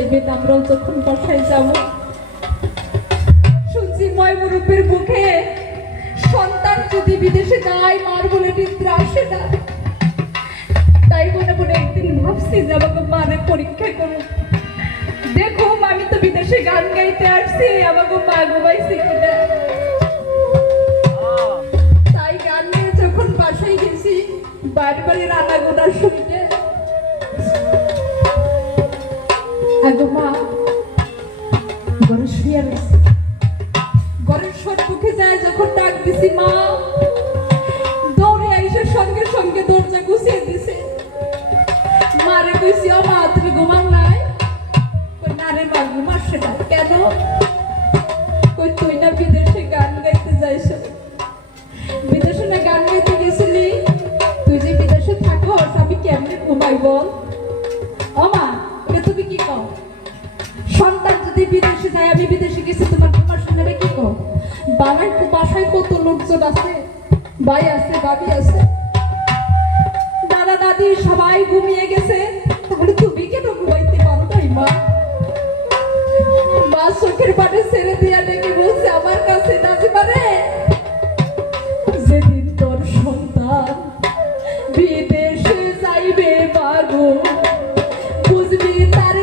যাইবেন, আমরাও যখন বাসায় যাব। শুনছি ময়মরূপের মুখে সন্তান যদি বিদেশে যায় মার বলে নিদ্রা আসে না। তাই মনে মনে একদিন ভাবছি যে আমাকে মারে পরীক্ষা করো, দেখো আমি তো বিদেশে গান গাইতে আসছি, আমাকে মা ঘুমাইছে কিনা। তাই গান গেয়ে যখন বাসায় গেছি, বাড়ি বাড়ি রান্না গোনা শুনতে আগো মা ঘরে শুয়ে রয়েছে। ঘরের সম্মুখে যায় যখন ডাক দিছি মা, দৌড়ে আইসে সঙ্গে সঙ্গে দরজা গুছিয়ে দিছে। মারে কইছি ও মা তুমি ঘুমান নাই? কই না রে মা ঘুমাচ্ছে না। কেন? কই তুই না বিদেশে গান গাইতে যাইছ। বিদেশে না গান গাইতে গেছিলি, তুই যে বিদেশে থাকস আমি কেমনে ঘুমাই বল? ও মা এটা তুমি কি কও? সন্তান যদি বিদেশে যায়, আমি বিদেশে গেছি, তোমার ঘুমার শুনে কি কও? বাসায় কত লোকজন আছে, ভাই আছে, ভাবি আছে, দাদা দাদি সবাই ঘুমিয়ে গেছে, তাহলে তুমি কেন ঘুমাইতে পারো নাই মা? মা চোখের পানে ছেড়ে দিয়া ডেকে বলছে আমার কাছে, নাজিমা রে যেদিন তোর সন্তান বিদেশে যাইবে বাগো বুঝবি তার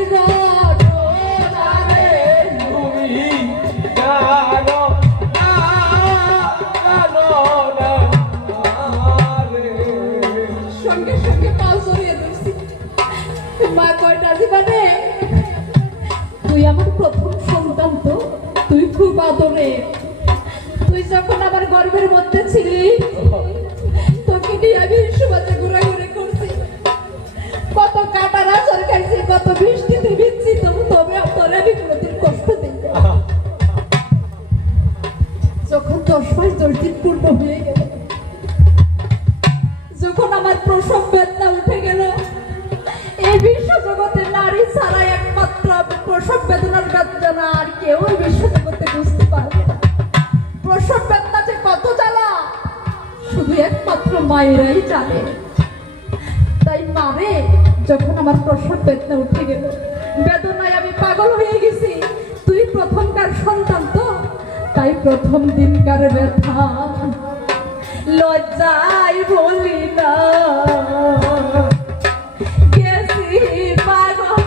সঙ্গে সঙ্গে পা জড়িয়ে ধরছি। মা কয় নাজিমা রে তুই আমার প্রথম সন্তান, তো তুই খুব আদরে। তুই যখন আমার গর্ভের মধ্যে ছিলি তোকে নিয়ে আমি সুবাদে ঘোরাঘুরি করছি, কত কাটার আচার খাইছি, কত বৃষ্টিতে ভিজছি, তবে তোরে আমি কোনোদিন কষ্ট দিই। যখন 10 মাস 10 দিন পূর্ণ হয়ে গেল, যখন আমার প্রসব বেদনা উঠে গেল, এই বিশ্ব জগতে নারী ছাড়া একমাত্র প্রসব বেদনার বেদনা আর কেউ এই বিশ্ব জগতে বুঝতে পারবে না। প্রসব বেদনা যে কত জ্বালা শুধু একমাত্র মায়েরাই জানে। তাই মারে যখন আমার প্রসব বেদনা উঠে গেল, বেদনায় আমি পাগল হয়ে গেছি। তুই প্রথমকার সন্তান তো, তাই প্রথম দিনকার ব্যথা লজ্জায় বলি না, গেছি পাগল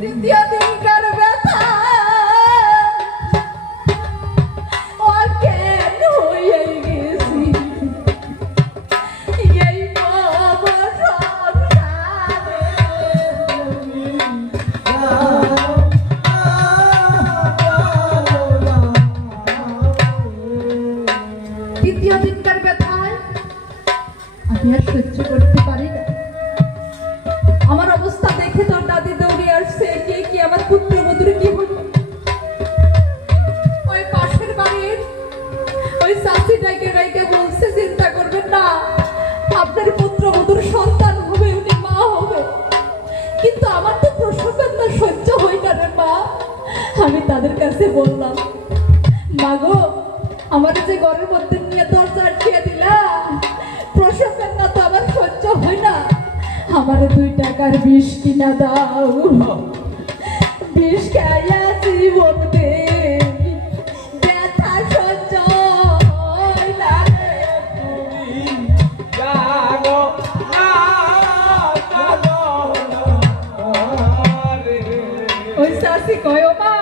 দ্বিতীয় দিনকার ব্যথা অজ্ঞান হয়ে গেছি। এই দ্বিতীয় দিনকার ব্যথায় আমি আর সহ্য করতে পারি না। আমার অবস্থা দেখে তোর দাদি দৌড়ে আসছে, কে কি আমার পুত্রবধূর কি হলো। ওই পাশের বাড়ির ওই চাচি ডাইকে বলছে চিন্তা করবেন না, আপনার পুত্রবধূর সন্তান হবে, উনি মা হবে। কিন্তু আমার তো প্রসব বেদনা সহ্য হয় না রে মা। আমি তাদের কাছে বললাম মা গো আমার যে ঘরের মধ্যে নিয়ে দরজা আটকিয়ে দিলা, প্রসব বেদনা তো আমার সহ্য হয় না, আমার 2 টাকার বিষ কিনা দাও। বিষ খাইয়া জীবন দে, ব্যথা সহ্য হয় না রে। ওই চাষি কয় ও মা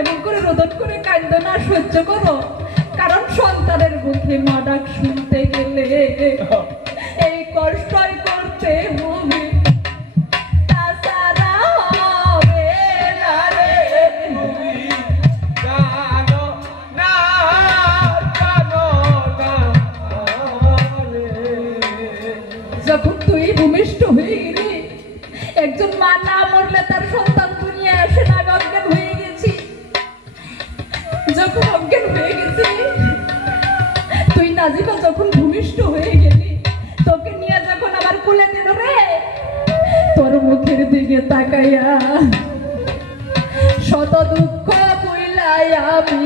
এমন করে রোদন করে কান্দ না, সহ্য করো, কারণ সন্তানের মুখে মা ডাক শুনতে গেলে এই কষ্টই করতে হবে, তাছাড়া হবে না রে। যখন তুই ভূমিষ্ঠ হয়ে গেলি, একজন মা না মরলে তার সন্তান দুনিয়া আসে না। অজ্ঞান হয়ে গেছি, যখন অজ্ঞান হয়ে গেছি তুই নাজিবা যখন ভূমিষ্ঠ হয়ে গেলি, তোকে নিয়ে যখন আবার কুলে দিল রে, তোর মুখের দিকে তাকাইয়া শত দুঃখ বইলাই আমি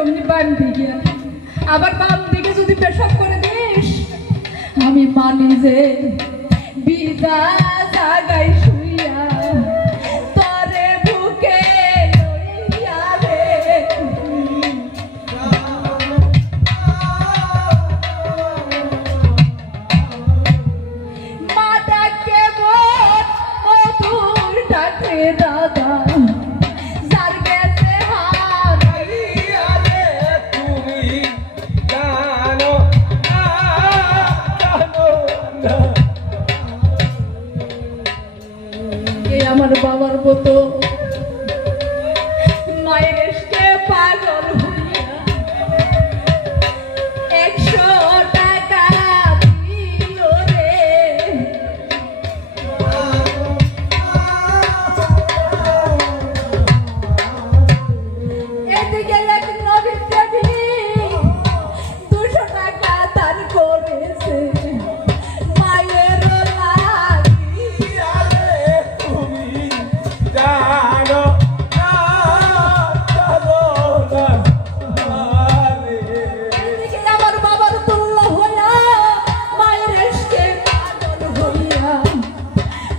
অমনি বাম দিকে আবার বাম দিকে যদি পেশাব করে দিস আমি মানি যে বিদা জাগাই শুইয়া তরে বুকে লইয়া রে মা ডাকে বোন মধুর ডাকে দাদা যার গেছে হারাইয়া রে তুমি জানো না, জানো না। এ আমার বাবার মতো মায়ের এসকে পাগল হইয়া 100 টাকা দিল রে এদিকে এক নবীন দেবী 200 টাকা দান করেছে মায়ের লাগিয়া রে তুমি জানো না, জানো না। আরে এদিকে আমার বাবার তুল্য হইয়া মায়ের এসকে পাগল হইয়া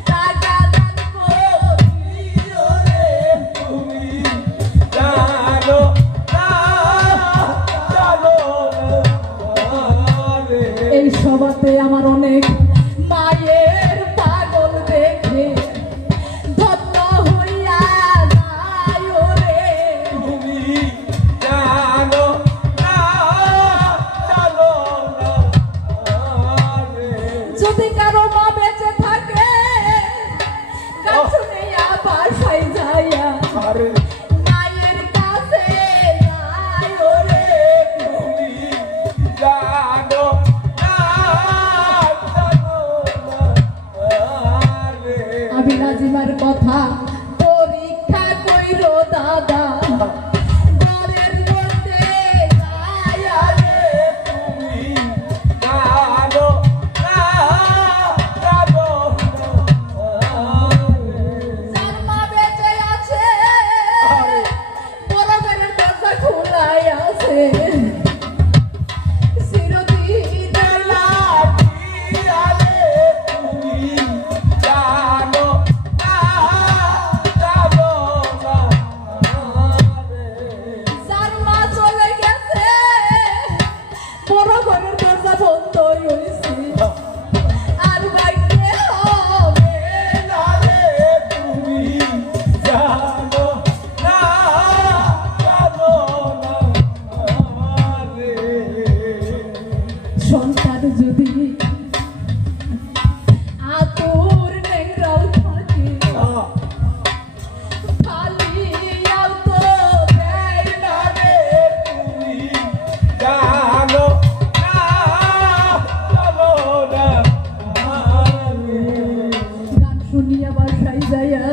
টাকা দান করিল রে তুমি জানো না, জানো না। আরে এই সভাতে আমার অনেক মায়ের পাগল দেখে ধন্য হইয়া যায় রে তুমি জানো না, জানো না। আরে যদি কারো মা বেঁচে থাকে গান শুনে বাসায় যাইয়া আরে মায়ের কাছে যায় রে তুমি জানো না, জানো না। আরে আমি নাজিমার কথা পরীক্ষা কইর দাদা ঘরের মধ্যে যাইয়া রে তুমি জানো না, জানো না। যার মা বেঁচে আছে বড় ঘরের দরজা খোলাই আছে চিরদিনের আরে তুমি জানো না, জানো না। আরে যার মা চলে গেছে বড় ঘরের দরজা বন্ধ হয়েছে আর বাইরে হবে না আরে তুমি জানো না, জানো না। আরে সন্তান যদি আতুর নেংরাও থাকে ফালিয়াও তো দেয় না রে তুমি জানো না, জানো না। আরে গান শুনিয়া বাসায় যাইয়া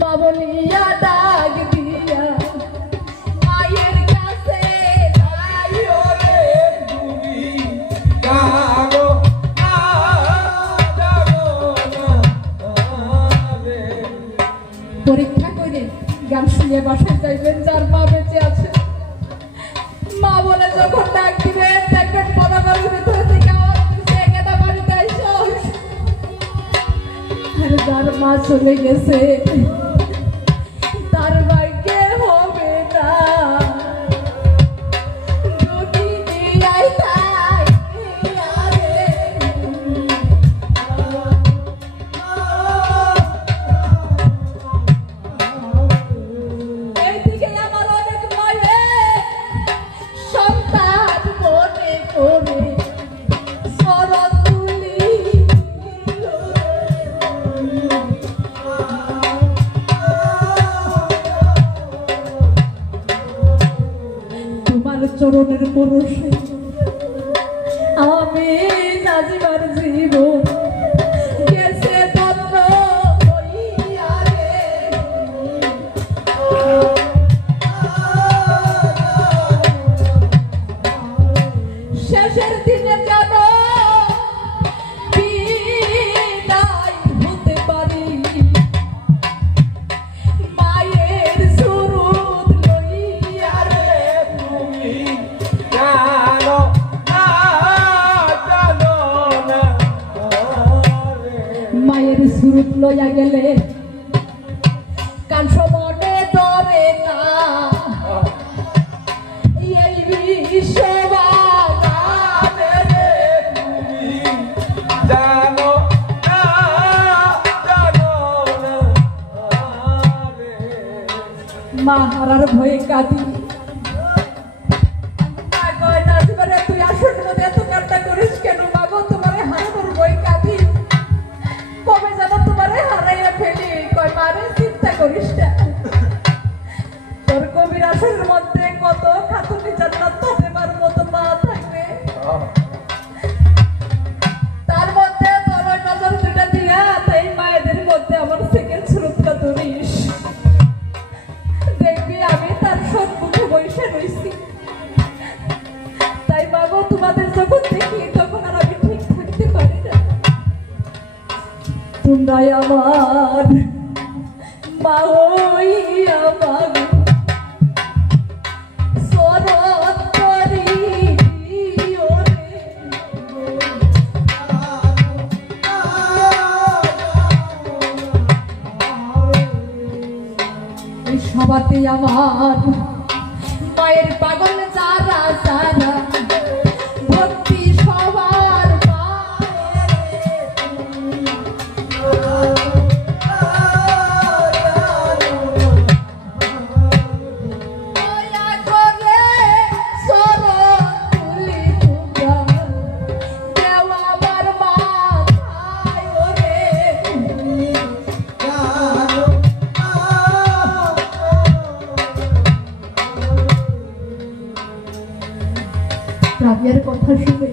মা বলিয়া ডাক দিয়া মায়ের কাছে যাইও রে তুমি জানো না, জানো না। আরে পরীক্ষা করে গান শুনিয়ে বাসায় যাইবেন যার মা বেঁচে আছে মা বলে যখন ডাক দিবেন দেখবেন বড় ঘরের ভিতরে থেকে আওয়াজ দিচ্ছে একেটা বাড়িতে আইসোস আর যার মা চলে গেছে তার ভাগ্যে হবে না যদি নিয়াই থাকিয়া রে। এইদিকে আমার অনেক মায়ের সন্তান মনে করে শরৎ তুলি তোমার চরণের পরশে আমি নাজিমার জীবন গেছে ধন্য হইয়া রে। শেষের দিনে যেন বিদায় হতে পারি মায়ের সুরুদ লইয়া রে রূপ লইয়া গেলে কাঞ্চ মনে ধরে না এই বিশ্ববাগানে রে। তুমি জানো না জানো না রে মা হারার ভয়ে কাঁদি। মা কয়, নাজমারে তুই আসন মধ্যে এত কান্না করিস কেন? মা গো, তোমারে হারানোর ভয়ে কাঁদি, কবে যেন তোমারে হারাইয়া ফেলি। কয়, মারে চিন্তা করিস না, তোর কবির আসনের মধ্যে কত খাতুনি জান্নাত ফাতেমার মতো মা থাকবে, তার মধ্যে তোর ওই নজর দুটা দিয়া তাই মায়েদের মধ্যে আমার সেকেন্ড শ্রদ্ধা ধরিস, দেখবি আমি তার সম্মুখে বসে রইছি। তাই বাবা, তোমাদের যখন দেখি তখন আর আমি ঠিক থাকতে পারি না। তোমরাই আমার মা হইয়া মাগো শরৎ করিও রে। এই সবাতেই আমার মায়ের পাগল যারা যারা ভক্তি সবার দয়া করে শরৎ তুলি তোমরা দেও আমার মাথায় ওরে। রাবিয়ার কথা শুনে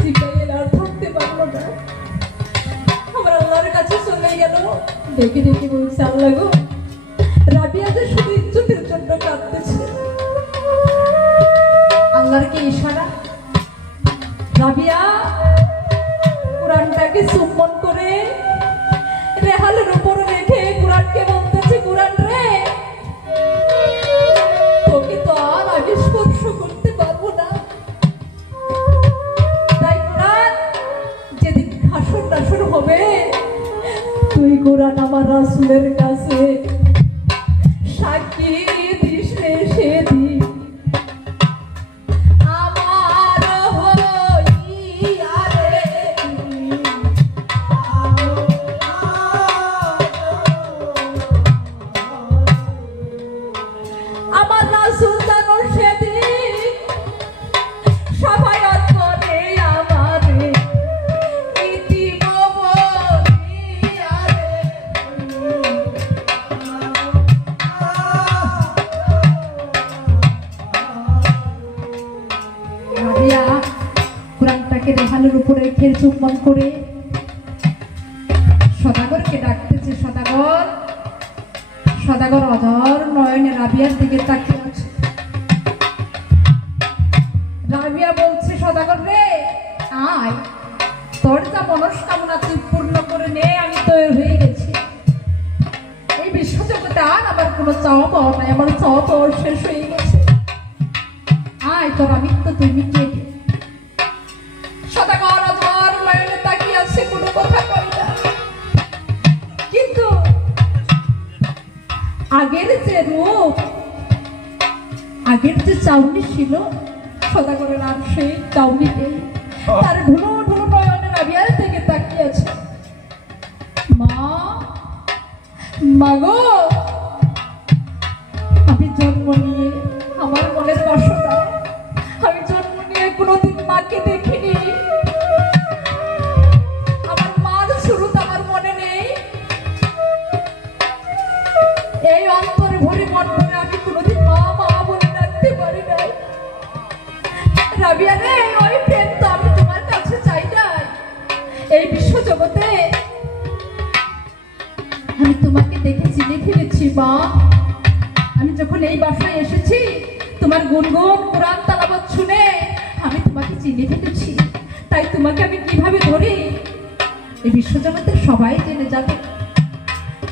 জিব্রাইল আর থাকতে পারলো না, আমার আল্লাহর কাছে চলে গেল। দেখে দেখে বলছে, আল্লাহ গো, রাবিয়া যে শুধু ইজ্জতের জন্য কাঁদতেছে। আল্লাহর কি ইশারা, রাবিয়া কোরআনটাকে চুম্বন করে রেহালের উপর রেখে কোরআনকে বলতেছে, কোরআন রে, তোকে তো আর আমি স্পর্শ করতে পারবো না। তাই কোরআন যেদিন হাসর নাসর হবে, তুই কোরআন আমার রাসূলের কাছে সাক্ষী দিস রে সেদিন আমার হইয়া রে। আমার রাসূল জানো সেদিন সাফায়াত করে আমারে ইতিম বলিয়া রে। রাবিয়া কোরআনটাকে রেহানের উপরে রেখে চুম্বন করে সদাগরকে ডাকতেছে, সদাগর। সদাগর অধর নয়নে রাবিয়ার দিকে তাকিয়ে আছে। রাবিয়া বলছে, সদাগর রে, আয়, তোর যা মনস্কামনা তুই পূর্ণ করে নে, আমি তৈরি হয়ে গেছি। এই বিশ্বজগতে আর আমার কোনো চাওয়া পাওয়া নাই, আমার চাওয়া পাওয়া শেষ হয়ে গেছে। আয়, তোর আমিত্ব তুই মিটিয়ে দে। সদাগর অধর নয়নে তাকিয়ে আছে, কোনো কথা কই না। কিন্তু আগের যে রূপ, আগের যে চাউনি ছিল সদাগরের, আর সেই চাউনিতে তার ঢুলো ঢুলো নয়নে রাবিয়ার থেকে তাকিয়ে আছে। মা, মাগো, আমি জন্ম নিয়ে আমার মনের বাসনা, আমি জন্ম নিয়ে কোনোদিন মাকে দেখিনি। আমার মার শুরুতে আমার মনে নেই, এই অন্তরে ভরে মন ভরে আমি কোনোদিন মা মা বলে ডাকতে পারি নাই। রাবিয়া রে, ওই প্রেম তো আমি তোমার কাছে চাই নাই। এই বিশ্ব জগতে আমি তোমাকে দেখেছি, দেখে গেছি মা। আমি যখন এই বাসায় এসেছি, তোমার গুনগুন কোরআন তালাওয়াত শুনে আমি তোমাকে চিনে ফেলেছি। তাই তোমাকে আমি কিভাবে ধরি এই বিশ্বজগতের সবাই জেনে যাবে।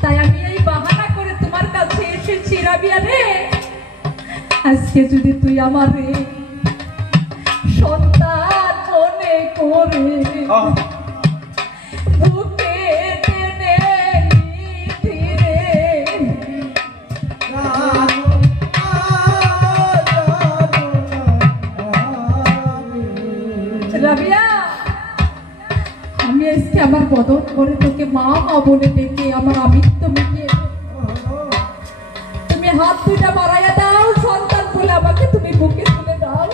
তাই আমি এই বাহানা করে তোমার কাছে এসেছি। রাবিয়া রে, আজকে যদি তুই আমারে সন্তান মনে করে বুকে রাবিয়া, আমি আজকে আমার বদন করে তোকে মা মা বলে ডেকে আমার আমিত্ব মিটিয়ে দেব। তুমি হাত দুইটা বাড়াইয়া দাও, সন্তান বলে আমাকে তুমি বুকে তুলে দাও।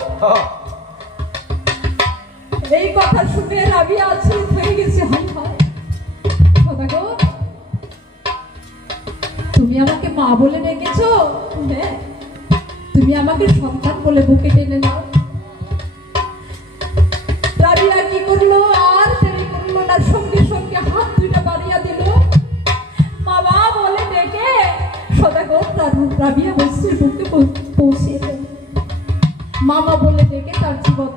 এই কথা শুনে রাবিয়া আছড়ে হয়ে গেছে। হাই হাই সদাগর, তুমি আমাকে মা বলে ডেকেছো? হ্যাঁ, তুমি আমাকে সন্তান বলে বুকে টেনে নাও। রাবিয়া কি করলো, আর দেরি করলো না, সঙ্গে সঙ্গে হাত দুইটা বাড়িয়ে দিল, বাবা বলে ডেকে সদাগর রাবিয়া বস্তির বুকে পৌঁছে দেন। মামা বলে ডেকে তার জীবন